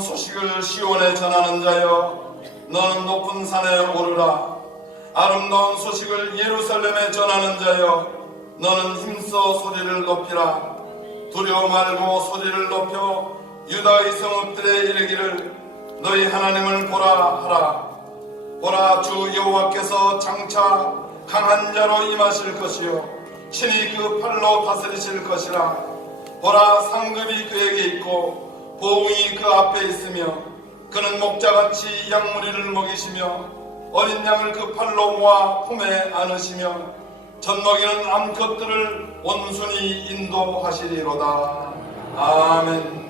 좋은 소식을 시온에 전하는 자여 너는 높은 산에 오르라. 아름다운 소식을 예루살렘에 전하는 자여 너는 힘써 소리를 높이라. 두려워 말고 소리를 높여 유다의 성읍들에 이르기를 너희 하나님을 보라 하라. 보라 주 여호와께서 장차 강한 자로 임하실 것이요. 친히 그 팔로 다스리실 것이라. 보라 상급이 그에게 있고 보응이 그 앞에 있으며 그는 목자같이 양무리를 먹이시며 어린 양을 그 팔로 모아 품에 안으시며 젖먹이는 암컷들을 온순히 인도하시리로다. 아멘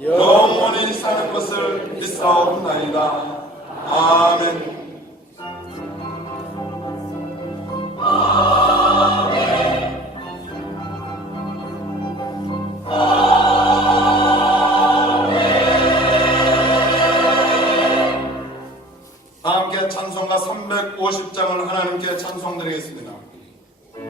영원히 사는 것을 믿사옵나이다 아멘 찬송가 350장을 하나님께 찬송드리겠습니다.